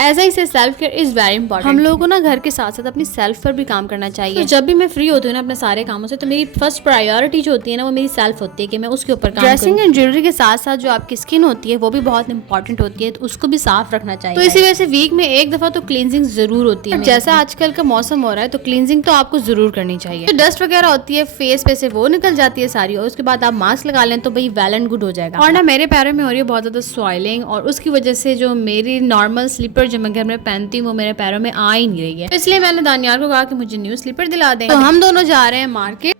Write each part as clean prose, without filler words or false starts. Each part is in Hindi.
ऐसा ही से self care is very important. हम लोगों को ना घर के साथ साथ अपनी सेल्फ पर भी काम करना चाहिए। तो जब भी मैं फ्री होती हूँ ना अपने सारे कामों से, तो मेरी फर्स्ट प्रायोरिटी जो होती है ना वो मेरी सेल्फ होती है कि मैं उसके ऊपर काम करूं। ड्रेसिंग एंड ज्वेलरी के साथ साथ जो आपकी स्किन होती है वो भी बहुत इंपॉर्टेंट होती है, तो उसको भी साफ रखना चाहिए। तो इसी वजह से वीक में एक दफा तो क्लींजिंग जरूर होती है। जैसा आजकल का मौसम हो रहा है तो क्लींजिंग तो आपको जरूर करनी चाहिए। तो डस्ट वगैरह होती है फेस पे से वो निकल जाती है सारी, और उसके बाद आप मास्क लगा लें तो भाई वेल एंड गुड हो जाएगा। और ना मेरे पैरों में हो रही है बहुत ज्यादा सॉइलिंग, और उसकी वजह से जो मेरी नॉर्मल स्लीपर जो मैं घर में पहनती हूँ वो मेरे पैरों में आ ही नहीं रही है। तो इसलिए मैंने दानियाल को कहा कि मुझे न्यू स्लीपर दिला दें। तो हम दोनों जा रहे हैं मार्केट।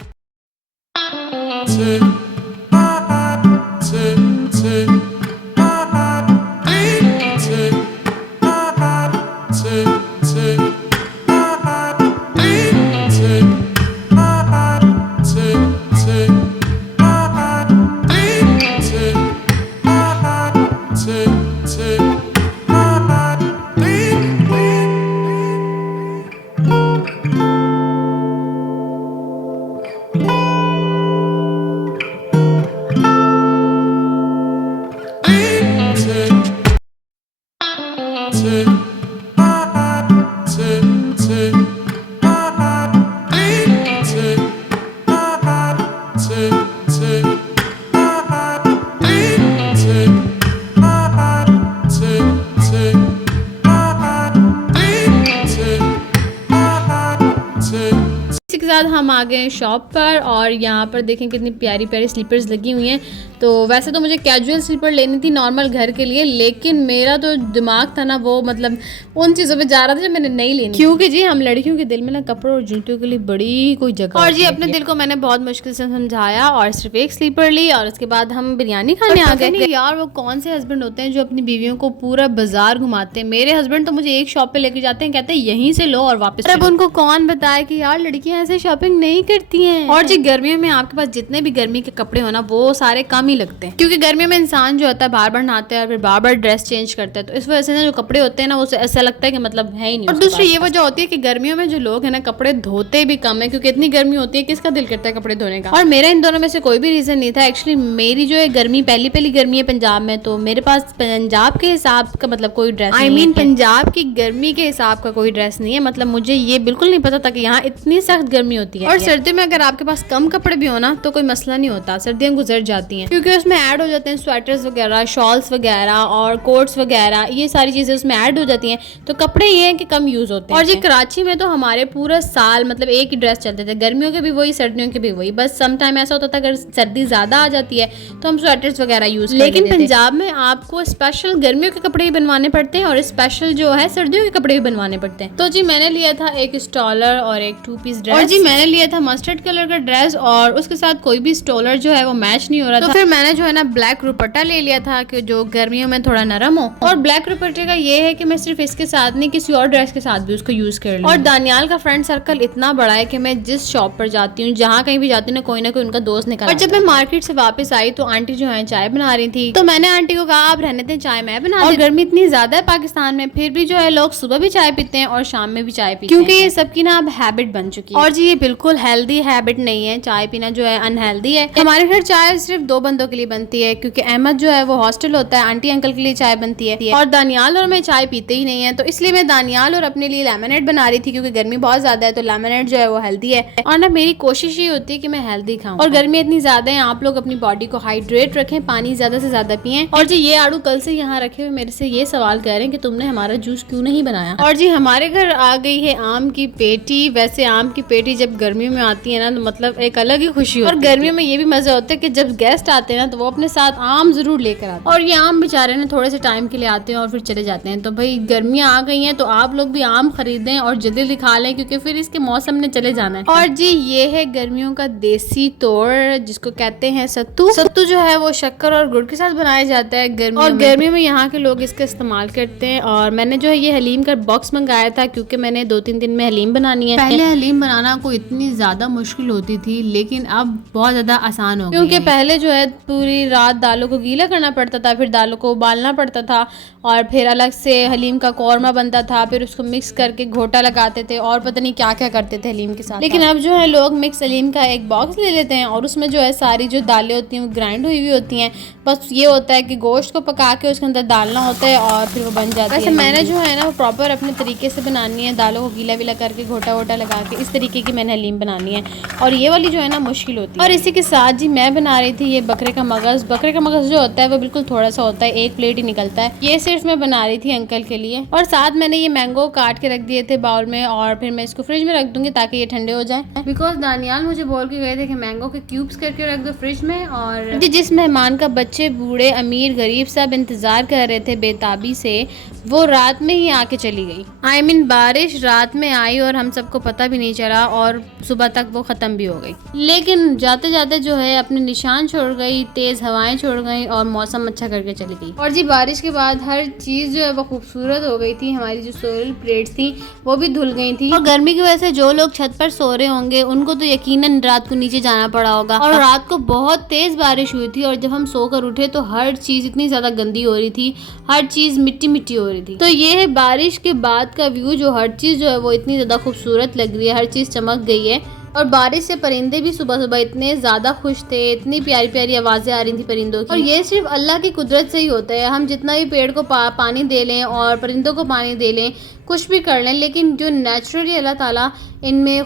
इसी के साथ हम आ गए शॉप पर, और यहाँ पर देखें कितनी प्यारी प्यारी स्लीपर्स लगी हुई हैं। तो वैसे तो मुझे कैजुअल स्लीपर लेनी थी नॉर्मल घर के लिए, लेकिन मेरा तो दिमाग था ना वो मतलब उन चीज़ों पे जा रहा था जो मैंने नहीं लेनी, क्योंकि जी हम लड़कियों के दिल में ना कपड़ों और जूतों के लिए बड़ी कोई जगह। और जी अपने दिल को मैंने बहुत मुश्किल से समझाया और सिर्फ एक स्लीपर ली, और उसके बाद हम बिरयानी खाने आ गए। यार वो कौन से हस्बैंड होते हैं जो अपनी बीवियों को पूरा बाजार घुमाते हैं। मेरे हस्बैंड तो मुझे एक शॉप पे लेके जाते हैं, कहते हैं यहीं से लो और वापस। अब उनको कौन बताए कि यार लड़कियां ऐसे शॉपिंग नहीं करती हैं। और जी गर्मियों में आपके पास जितने भी गर्मी के कपड़े हो ना वो सारे कम ही लगते हैं, क्योंकि गर्मियों में इंसान जो होता है बार बार नहाता है और फिर बार बार ड्रेस चेंज करता है, तो इस वजह से ना जो कपड़े होते हैं ना वो ऐसा लगता है कि मतलब है ही नहीं। और दूसरी ये वजह होती है कि गर्मियों में जो लोग हैं ना कपड़े धोते भी कम है, क्योंकि इतनी गर्मी होती है किसका दिल करता है कपड़े धोने का। और मेरा इन दोनों में से कोई भी रीजन नहीं था। एक्चुअली मेरी जो है गर्मी पहली गर्मी है पंजाब में, तो मेरे पास पंजाब के हिसाब का मतलब कोई ड्रेस आई मीन पंजाब की गर्मी के हिसाब का कोई ड्रेस नहीं है। मतलब मुझे ये बिल्कुल नहीं पता था कि यहाँ इतनी सख्त गर्मी होती है। और सर्दी में अगर आपके पास कम कपड़े भी हो ना तो कोई मसला नहीं होता, सर्दियाँ गुजर जाती हैं, क्योंकि उसमें ऐड हो जाते हैं स्वेटर्स वगैरह, शॉल्स वगैरह और कोट्स वगैरह, ये सारी चीजें उसमें ऐड हो जाती हैं। तो कपड़े ये हैं कि कम यूज होते हैं। और जी कराची में तो हमारे पूरा साल मतलब एक ही ड्रेस चलते थे, गर्मियों के भी वही सर्दियों के भी वही, बस सम टाइम ऐसा होता था अगर सर्दी ज्यादा आ जाती है तो हम स्वेटर्स वगैरह यूज करते थे। लेकिन पंजाब में आपको स्पेशल गर्मियों के कपड़े ही बनवाने पड़ते हैं और स्पेशल जो है सर्दियों के कपड़े भी बनवाने पड़ते हैं। तो जी मैंने लिया था एक स्टॉलर और एक 2 पीस ड्रेस। और जी मैंने लिया था मस्टर्ड कलर का ड्रेस, और उसके साथ कोई भी स्टॉलर जो है वो मैच नहीं हो रहा था। तो फिर मैंने जो है ना ब्लैक दुपट्टा ले लिया था कि जो गर्मियों में थोड़ा नरम हो। और ब्लैक दुपट्टे का ये है कि मैं सिर्फ इसके साथ नहीं किसी और ड्रेस के साथ भी उसको यूज कर लूं। और दानियाल का फ्रेंड सर्कल इतना बड़ा है कि मैं जिस शॉप पर जाती हूँ, जहाँ कहीं भी जाती हूँ ना कोई उनका दोस्त निकल। और जब मैं मार्केट से वापस आई तो आंटी जो है चाय बना रही थी, तो मैंने आंटी को कहा आप रहने दें, चाय मैं बना। और गर्मी इतनी ज्यादा है पाकिस्तान में, फिर भी जो है लोग सुबह भी चाय पीते हैं और शाम में भी चाय पीते हैं, क्योंकि ये सबकी ना अब हैबिट बन चुकी है। और जी ये बिल्कुल हेल्दी हैबिट नहीं है, चाय पीना जो है अनहेल्दी है। हमारे घर चाय सिर्फ 2 बंदों के लिए बनती है, क्योंकि अहमद जो है वो हॉस्टल होता है, आंटी अंकल के लिए चाय बनती है, और दानियाल और मैं चाय पीते ही नहीं है। तो इसलिए मैं दानियाल और अपने लिए लेमनेड बना रही थी, क्योंकि गर्मी बहुत ज्यादा है तो लेमनेड जो है वो हेल्दी है। और ना मेरी कोशिश ये होती है कि मैं हेल्दी खाऊं, और गर्मी इतनी ज्यादा है आप लोग अपनी बॉडी को हाइड्रेट रखें, पानी ज्यादा से ज्यादा पिएं। और जी ये आड़ू कल से यहाँ रखे हुए मेरे से ये सवाल कर रहे हैं कि तुमने हमारा जूस क्यों नहीं बनाया। और जी हमारे घर आ गई है आम की पेटी। वैसे आम की पेटी जब गर्मियों में आती है ना तो मतलब एक अलग ही खुशी होती है। और गर्मियों में ये भी मजा होता है कि जब गेस्ट आते हैं ना तो वो अपने साथ आम जरूर लेकर आते हैं, और ये आम बेचारे ना थोड़े से टाइम के लिए आते हैं और फिर चले जाते हैं। तो भाई गर्मियां आ गई हैं तो आप लोग भी आम खरीदें और जल्दी खा लें, क्योंकि फिर इसके मौसम ने चले जाना है। और जी ये है गर्मियों का देसी तोड़, जिसको कहते हैं सत्तू। सत्तू जो है वो शक्कर और गुड़ के साथ बनाया जाता है गर्मियों और गर्मियों में यहाँ के लोग इसका इस्तेमाल करते हैं। और मैंने जो है ये हलीम का बॉक्स मंगाया था, क्योंकि मैंने 2-3 दिन में हलीम बनानी है। पहले हलीम बनाना को इतनी ज्यादा मुश्किल होती थी, लेकिन अब बहुत ज्यादा आसान हो गई, क्योंकि पहले जो है पूरी रात दालों को गीला करना पड़ता था, फिर दालों को उबालना पड़ता था और फिर अलग से हलीम का कौरमा बनता था, फिर उसको मिक्स करके घोटा लगाते थे और पता नहीं क्या क्या करते थे हलीम के साथ। लेकिन अब जो है लोग मिक्स हलीम का एक बॉक्स ले लेते हैं और उसमें जो है सारी जो दालें होती हैं वो ग्राइंड हुई हुई होती हैं। बस ये होता है कि गोश्त को पका के उसके अंदर डालना होता है और फिर वो बन जाता है। वैसे मैंने जो है ना वो प्रॉपर अपने तरीके से बनानी है, दालों को गीला विला करके घोटा वोटा लगा के इस तरीके की मैंने हलीम बनानी है और ये वाली जो है ना मुश्किल होती है। और इसी के साथ जी मैं बना रही थी ये बकरे का मगज़। बकरे का मगज़ जो होता है वो बिल्कुल थोड़ा सा होता है, एक प्लेट ही निकलता है। ये सिर्फ मैं बना रही थी अंकल के लिए। और साथ मैंने ये मैंगो काट के रख दिए थे बाउल में और फिर मैं इसको फ्रिज में रख दूंगी ताकि ये ठंडे हो जाए। बिकॉज दानियाल मुझे बोल के गए थे कि मैंगो के क्यूब्स करके रख दो फ्रिज में। और जिस मेहमान का बच्चे बूढ़े अमीर गरीब सब इंतजार कर रहे थे बेताबी से, वो रात में ही आके चली गई। I mean, बारिश रात में आई और हम सबको पता भी नहीं चला और सुबह तक वो ख़त्म भी हो गई। लेकिन जाते जाते जो है अपने निशान छोड़ गई, तेज़ हवाएं छोड़ गई और मौसम अच्छा करके चली गई। और जी बारिश के बाद हर चीज़ जो है वो खूबसूरत हो गई थी। हमारी जो सोलर प्लेट्स थी वो भी धुल गई थी। और गर्मी की वजह से जो लोग छत पर सो रहे होंगे उनको तो यकीनन रात को नीचे जाना पड़ा होगा। और रात को बहुत तेज़ बारिश हुई थी और जब हम सोकर उठे तो हर चीज़ इतनी ज़्यादा गंदी हो रही थी, हर चीज़ मिट्टी मिट्टी हो रही थी। तो ये है बारिश के बाद का व्यू, जो हर चीज़ जो है वो इतनी ज़्यादा खूबसूरत लग रही है, हर चीज़ चमक गई है। और बारिश से परिंदे भी सुबह सुबह इतने ज़्यादा खुश थे, इतनी प्यारी प्यारी आवाज़ें आ रही थी परिंदों की। और ये सिर्फ अल्लाह की कुदरत से ही होता है। हम जितना भी पेड़ को पानी दे लें और परिंदों को पानी दे लें, कुछ भी कर लें, लेकिन जो नेचुरली अल्लाह ताला इनमें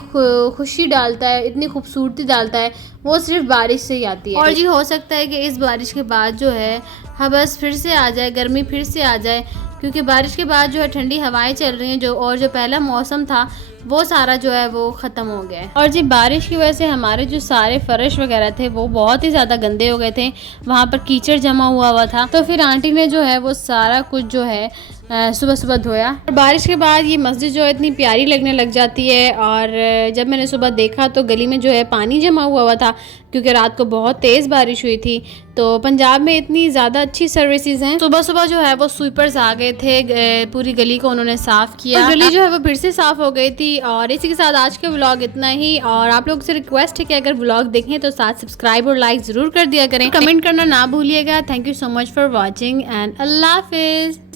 खुशी डालता है, इतनी खूबसूरती डालता है, वो सिर्फ बारिश से ही आती है। और जी हो सकता है कि इस बारिश के बाद जो है हवस फिर से आ जाए, गर्मी फिर से आ जाए, क्योंकि बारिश के बाद जो है ठंडी हवाएं चल रही हैं जो पहला मौसम था वो सारा जो है वो ख़त्म हो गया है। और जी बारिश की वजह से हमारे जो सारे फर्श वगैरह थे वो बहुत ही ज़्यादा गंदे हो गए थे, वहाँ पर कीचड़ जमा हुआ था। तो फिर आंटी ने जो है वो सारा कुछ जो है सुबह सुबह धोया। और बारिश के बाद ये मस्जिद जो है इतनी प्यारी लगने लग जाती है। और जब मैंने सुबह देखा तो गली में जो है पानी जमा हुआ था, क्योंकि रात को बहुत तेज़ बारिश हुई थी। तो पंजाब में इतनी ज़्यादा अच्छी सर्विसेज हैं। सुबह सुबह जो है वो स्वीपर्स आ गए थे, पूरी गली को उन्होंने साफ़ किया। गली जो है वो फिर से साफ़ हो गई थी। और इसी के साथ आज का व्लॉग इतना ही। और आप लोगों से रिक्वेस्ट है कि अगर व्लॉग देखें तो साथ सब्सक्राइब और लाइक ज़रूर कर दिया करें, कमेंट करना ना भूलिएगा। Thank you so much for watching and अल्लाह हाफिज़।